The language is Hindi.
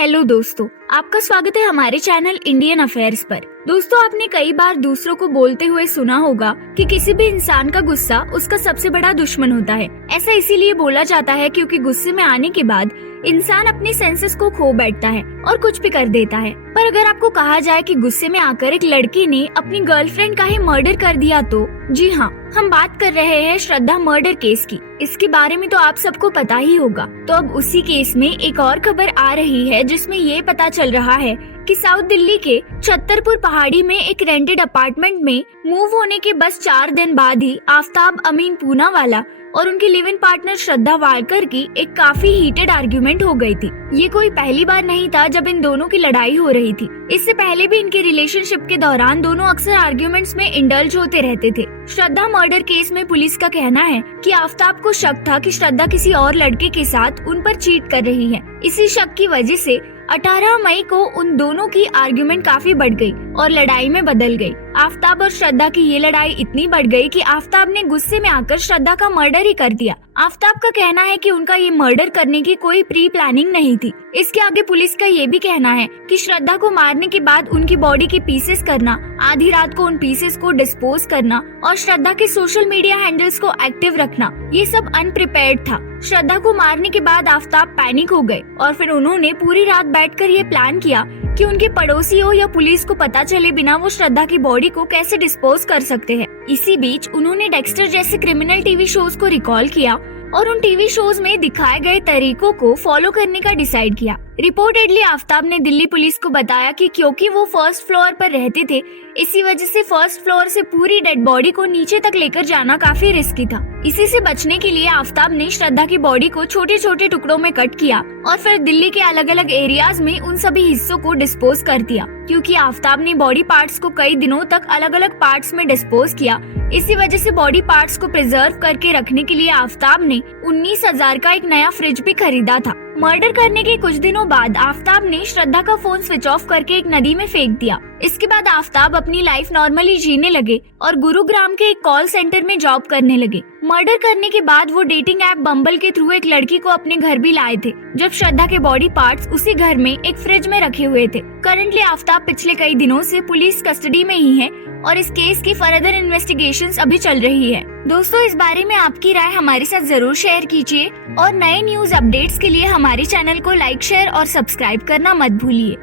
हेलो दोस्तों, आपका स्वागत है हमारे चैनल इंडियन अफेयर्स पर। दोस्तों, आपने कई बार दूसरों को बोलते हुए सुना होगा कि किसी भी इंसान का गुस्सा उसका सबसे बड़ा दुश्मन होता है। ऐसा इसीलिए बोला जाता है क्योंकि गुस्से में आने के बाद इंसान अपनी सेंसेस को खो बैठता है और कुछ भी कर देता है। पर अगर आपको कहा जाए कि गुस्से में आकर एक लड़की ने अपनी गर्लफ्रेंड का ही मर्डर कर दिया तो जी हाँ, हम बात कर रहे हैं श्रद्धा मर्डर केस की। इसके बारे में तो आप सबको पता ही होगा। तो अब उसी केस में एक और खबर आ रही है जिसमें ये पता चल रहा है कि साउथ दिल्ली के छतरपुर पहाड़ी में एक रेंटेड अपार्टमेंट में मूव होने के बस 4 दिन बाद ही आफ्ताब अमीन पूनावाला और उनकी live in partner Shraddha Walker की एक काफी हीटेड आर्ग्यूमेंट हो गई थी। ये कोई पहली बार नहीं था जब इन दोनों की लड़ाई हो रही थी। इससे पहले भी इनके रिलेशनशिप के दौरान दोनों अक्सर आर्ग्यूमेंट्स में इंडल्ज होते रहते थे। श्रद्धा मर्डर केस में पुलिस का कहना है कि आफ्ताब को शक था कि श्रद्धा किसी और लड़के के साथ उन पर चीट कर रही है। इसी शक की वजह से 18 मई को उन दोनों की आर्ग्यूमेंट काफी बढ़ गई और लड़ाई में बदल गई। आफ्ताब और श्रद्धा की ये लड़ाई इतनी बढ़ गई कि आफ्ताब ने गुस्से में आकर श्रद्धा का मर्डर ही कर दिया। आफ्ताब का कहना है कि उनका ये मर्डर करने की कोई प्री प्लानिंग नहीं थी। इसके आगे पुलिस का ये भी कहना है कि श्रद्धा को मारने के बाद उनकी बॉडी के पीसेस करना, आधी रात को उन पीसेस को डिस्पोज करना और श्रद्धा के सोशल मीडिया हैंडल्स को एक्टिव रखना, ये सब अनप्रिपेयर्ड था। श्रद्धा को मारने के बाद आफ्ताब पैनिक हो गए और फिर उन्होंने पूरी रात बैठकर ये प्लान किया कि उनके पड़ोसियों या पुलिस को पता चले बिना वो श्रद्धा की बॉडी को कैसे डिस्पोज कर सकते हैं। इसी बीच उन्होंने डेक्स्टर जैसे क्रिमिनल टीवी शोज को रिकॉल किया और उन टीवी शोज में दिखाए गए तरीकों को फॉलो करने का डिसाइड किया। रिपोर्टेडली आफ्ताब ने दिल्ली पुलिस को बताया कि क्योंकि वो फर्स्ट फ्लोर पर रहते थे, इसी वजह से फर्स्ट फ्लोर से पूरी डेड बॉडी को नीचे तक लेकर जाना काफी रिस्की था। इसी से बचने के लिए आफ्ताब ने श्रद्धा की बॉडी को छोटे छोटे टुकड़ों में कट किया और फिर दिल्ली के अलग अलग एरियाज में उन सभी हिस्सों को डिस्पोज कर दिया। क्योंकि आफ्ताब ने बॉडी पार्ट्स को कई दिनों तक अलग अलग पार्ट्स में डिस्पोज किया, इसी वजह से बॉडी पार्ट्स को प्रिजर्व करके रखने के लिए आफ्ताब ने 19,000 का एक नया फ्रिज भी खरीदा था। मर्डर करने के कुछ दिनों बाद आफ्ताब ने श्रद्धा का फोन स्विच ऑफ करके एक नदी में फेंक दिया। इसके बाद आफ्ताब अपनी लाइफ नॉर्मली जीने लगे और गुरुग्राम के एक कॉल सेंटर में जॉब करने लगे। मर्डर करने के बाद वो डेटिंग ऐप बम्बल के थ्रू एक लड़की को अपने घर भी लाए थे, जब श्रद्धा के बॉडी पार्ट्स उसी घर में एक फ्रिज में रखे हुए थे। करंटली आफ्ताब पिछले कई दिनों से पुलिस कस्टडी में ही है और इस केस की फर्दर इन्वेस्टिगेशंस अभी चल रही है। दोस्तों, इस बारे में आपकी राय हमारे साथ जरूर शेयर कीजिए और नए न्यूज अपडेट्स के लिए हमारे चैनल को लाइक, शेयर और सब्सक्राइब करना मत भूलिए।